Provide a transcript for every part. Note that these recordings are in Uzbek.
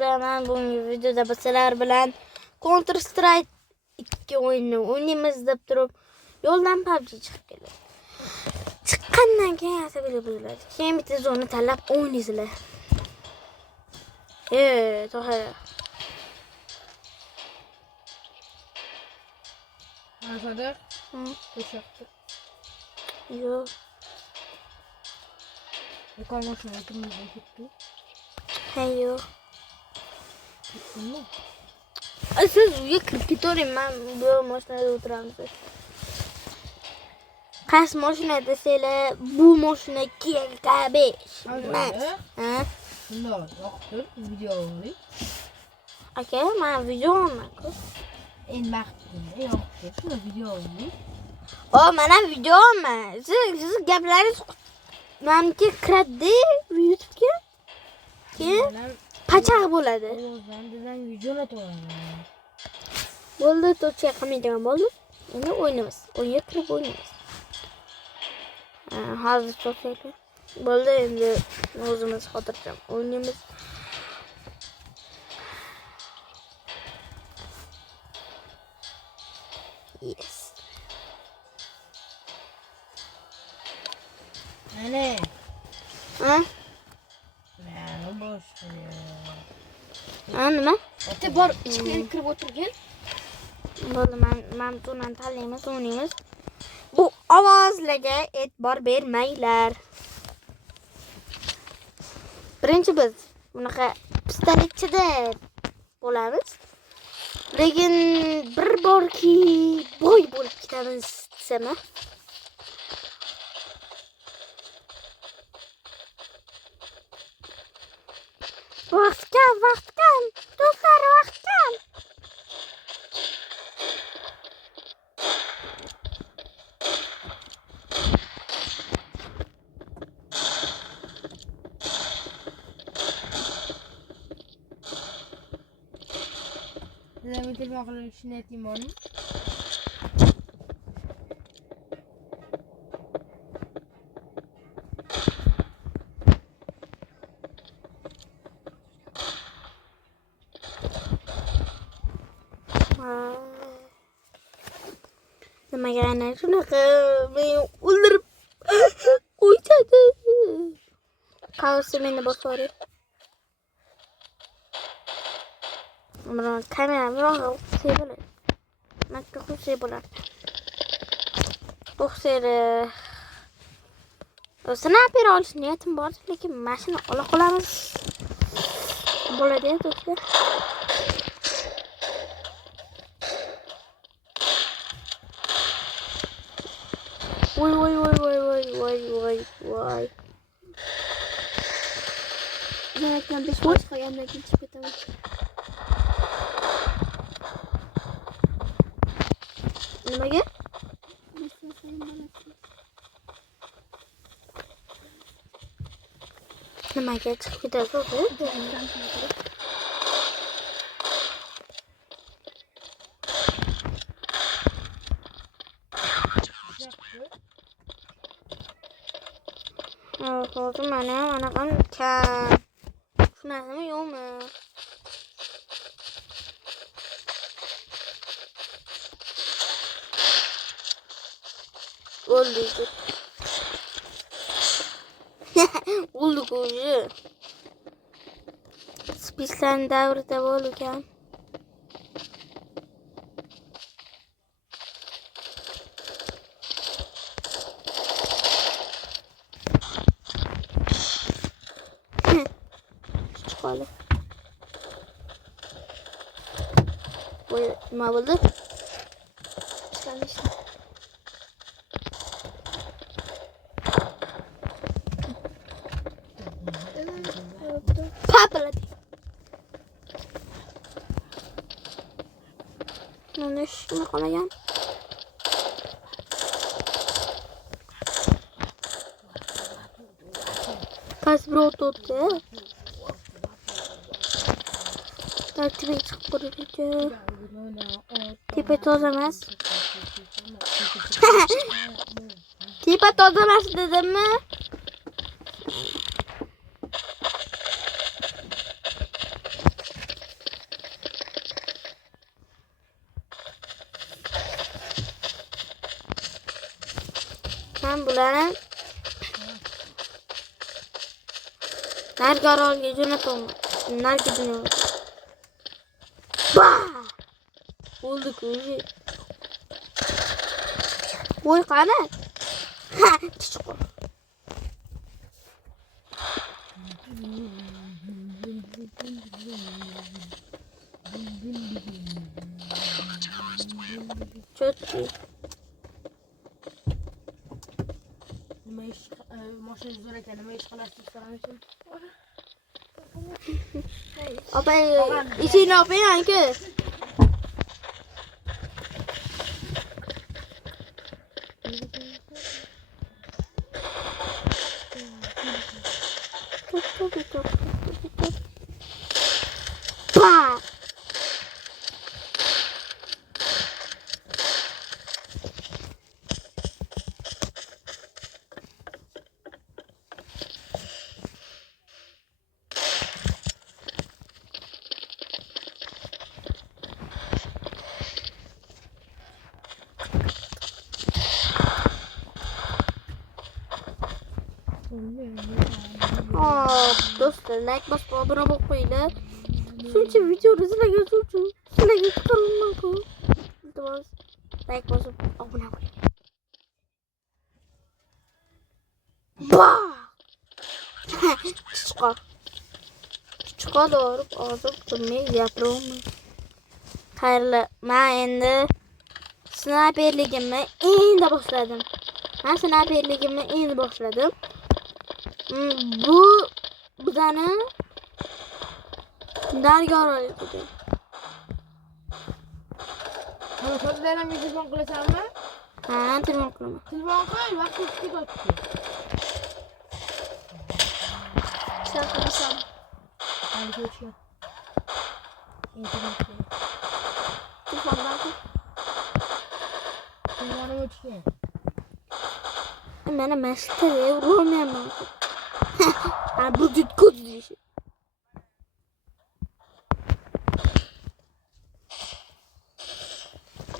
Ben bu videoda sizlar bilan Counter Strike 2 o'yinini o'ynaymiz deb turib yo'ldan PUBG chiqib keladi. Chiqqandan keyin asabiy bo'ladi. Keyin bitta zona tanlab o'ynaysizlar. To'g'ri. Hozir o'shoqda. Yo'q. Do'konga kimga ketdi? Yo'q. Siz uyga kirib ketavering, men bu mashinada o'tiramiz. Qaysi mashina desanglar, bu mashina Kia K5. Ha? Shunday, yoqdir, video oling. Aka, men video olmayman. Endi vaqtida yoqdir, shunday video oling. Mana video olman. Siz gaplaringiz menga kiradi YouTube'ga. Keyin pachaq bo'ladi. O'zimdan videoni to'g'rayman. Bo'ldi, to'g'ri qilmaydigan bo'ldi. Endi o'ynaymiz. O'yinga kirib o'ynaymiz. Hozir to'xtaylik. Bo'ldi, endi o'zimiz xotirjam o'ynaymiz. Yes. Ana. Ha? Mana boshqa. Nima? Bitta bor ichkariga kirib o'tirgan. Bo'ldi, men bundan tanlaymiz, o'ynaymiz. Bu ovozlarga e'tibor bermanglar. Birinchi biz bunaqa pistoletchida bo'lamiz. Lekin bir borki boy bo'lib ketamiz desam. Vaqt kam. Do'stlar, vaqt kam. Sizlarga telefon qilib shuni aytaymi? Nimaga ana shunaqa meni o'ldirib qo'yadi. Qavsi meni bosori. Mana kamera o'xshay bo'ladi. Makka o'xshay bo'ladi. O'xshaydi. Sniper olish niyatim bor, lekin mashina ola qolamiz. Bo'ladi-ya, do'stlar. Voy. Zaten 5 maç koyandan geçip ketaman. Nimaga? Nimaga chiqib ketasiz? Hozir mana kam. Shunaqami yo'qmi? Oldu. Oldu ko'zi. Spislan davrida bo'lgan. Çıkalım. Nima bo'ldi? Çıkarmışlar. Papalat. Mana shuni qolagan. Qaysi bir o't o'tdi? Tartibiga chiqib ko'raylik. Tepa toza emas. Tepa toza emas dedimmi? Ben bularni narigi orolga jo'nataman. Narigi dunyoga. Bah! O'ldik o'zi. Voy qani? Ha, chiqib. Cho'tki. Nima ish mashina zo'r ekan, nima ish qilasiz so'ramishim. Opay, ishini opay anka. Bah! Do'stlar, like bosib obuna bo'lib qo'yinglar. Shuncha videoni sizlarga uchun sizlarga chiqarilmoqda. Iltimos, like bosib obuna bo'ling. Bah! Chiqar dorib, ozib turmay gapiryapman. Xayrli, men endi snayperligimni endi boshladim. Bu bizani narigi orolga. Mana sozlarga telefon qilasanmi? Ha, telefon qilaman. Telefon qo'y, vaqt o'tdi. Sen qilasan. Hali ko'chgan. Internet. Telefondan qil. Telefonim o'chgan. Mana mashtaga urolmayman. Ha, bu ko'z dishi.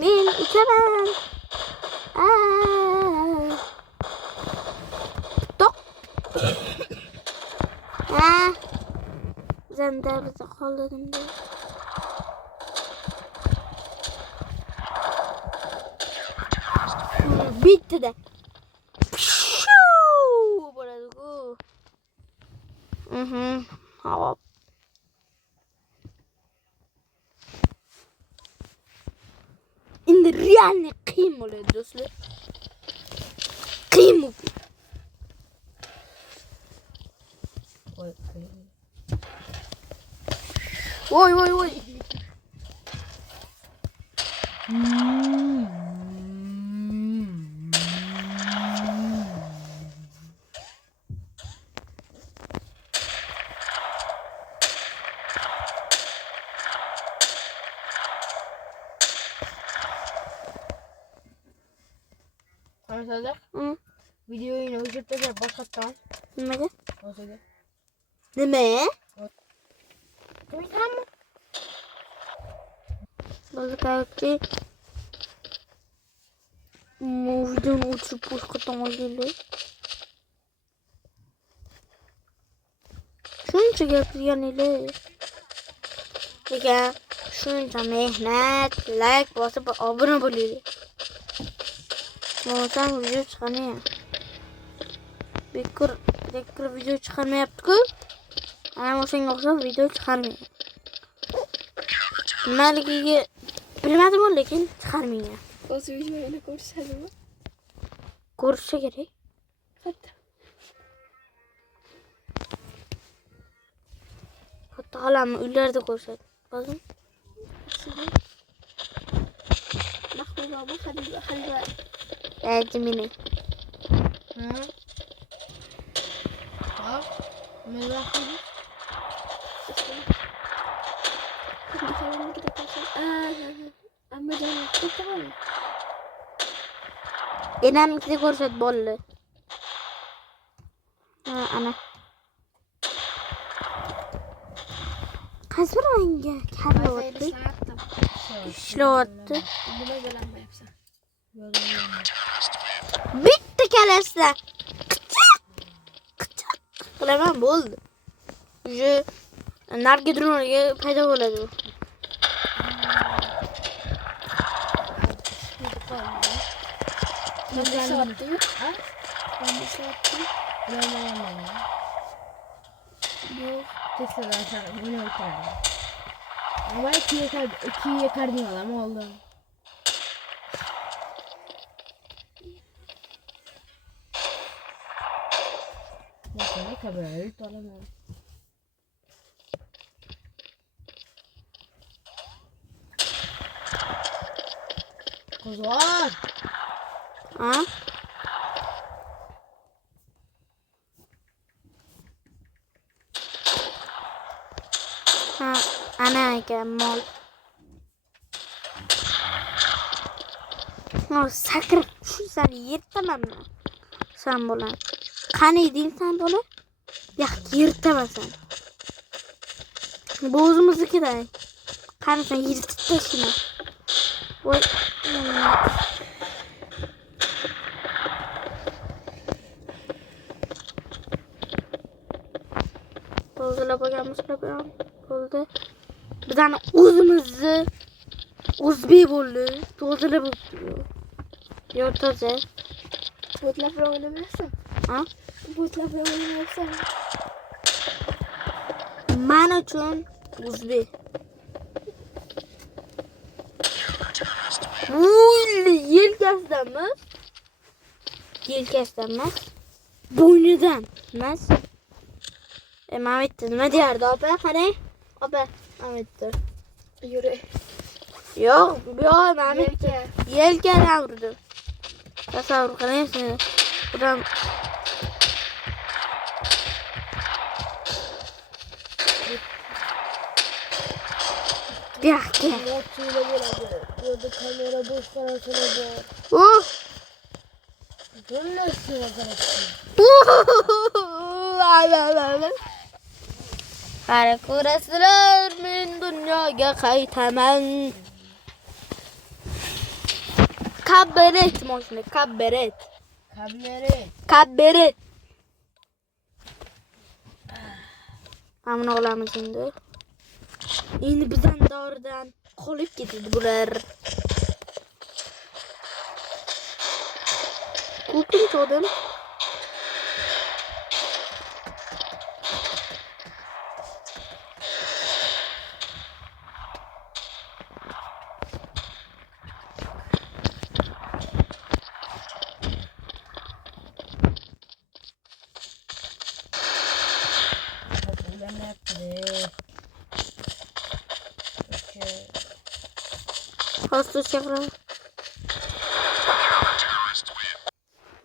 Men uchaman. Tok. Zanda bizni qoldirdim. Bitti de. Bo'ladi-ku. Hop. Endi realniy qiyin bo'ladi do'stlar. Qiyin bo'ladi. Voy. Sozlar. Videoyu o'chirib tashlab boshqatdan. Nimaga? O'ziga. Nima? Qo'yganmi? Bazıkaki videonu uçurup boşqatdan olganlar. Shuncha gapirganlar. Lekin shuncha mehnat, like bosib obuna bo'linglar. Bo'lsam video chiqarmayman. Bekor video chiqarmayapti-ku. Ana o'shanga o'xshab video chiqarmayman. Nimaligini bilmadim lekin chiqarmayman. O'z videoyini ko'rishadimi? Ko'rishi kerak. Hatto halamni uylarda ko'rsatdi. Bazım. Mahbuba bu Habiba. Jimini. Hop. Nima qildi? Amma canım tutamam. Enamnikini ko'rsat bo'ldi. Ana. Qaysi bir menga karyapti? Ishlayapti. Nima bilan mayapsan? Bitta kalasizlar. Qilaman bo'ldi. Уже nargi dronga paydo bo'ladi. Ben de işlattım. Ha? Ben de işlattım. Bilmayman. Yok. Tesla'dan aşağı bunu oturarım. Ama ikiye kardinal ama oldu. Bakın kabul olamam. Kuzlar. Ha? Ha, ana ekan mol. Ha, sakrab tushsani yirtamanmi? Sen bilan. Qani eding sen bola? Yo'q, yirtaman. Bu o'zimiznikidan. Qani sen yirtib tashla. Voy. Tozalab olganmizlar bilan bo'ldi. Bizani o'zimizni o'zbek bo'ldi. Tozalab yo toza. Botlab oynamayapsan. Ha? Botlab oynamayapsan. Men uchun o'zbek. Yelkasidan emas. Yelkasidan emas. Bo'ynidan emas. Mametdi nima deyardi opa? Qarang. Opa, Mametdi. Yürü. Yo'q, Mametdi. Yelka. Yelkadan urdi. Tasavvur qiling. Budan Yaxki. Mochila bo'ladi. Burada kamera boş qarasana bor. Bunnasi qarasana. Qara ko'rasizlar, men dunyoga qaytaman. Kabaret mashina, kabaret. Kabaret. Mana olamiz endi. Endi bizdan doridan qolib ketadi bular. Ko'pincha odam hozir chaqiraman.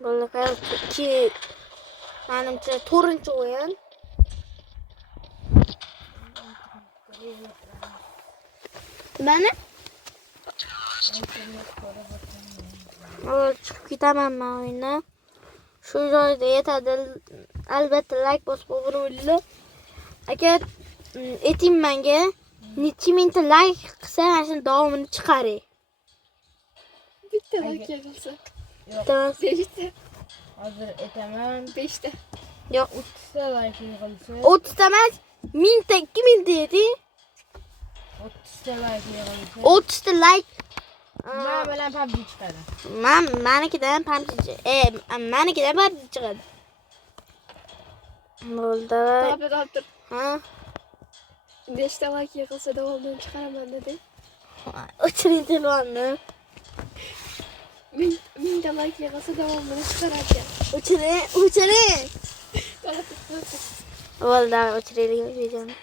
Bo'ldi, ki menimcha 4-o'yin. Mana chiqib ketaman men o'yindan. Shu joyda yetadi. Albatta like bosib qo'yinglar. Aka, ayting menga necha mingta like qilsa mana shuni davomini chiqaring. Bitti like yığılsa. Tamam. 5'te. Hozir aytaman. 5'te. Yo'q, 30 ta like yig'ilsa, 30 ta emas, 1000 ta, 2000 ta ayting. 30 ta like yig'ilsa, 30 ta like. men bilan PUBG chiqadi. Manikidan PUBG, manikidan PUBG chiqadi. Bo'ldi. Dur. Ha? 5'te like yığılsa devamını çıkaramam dedi. O'chiring telefonni. 1000 de like yığılsa devamını çıkaracak. O'chiring. Bo'ldi, o'chiring videoni.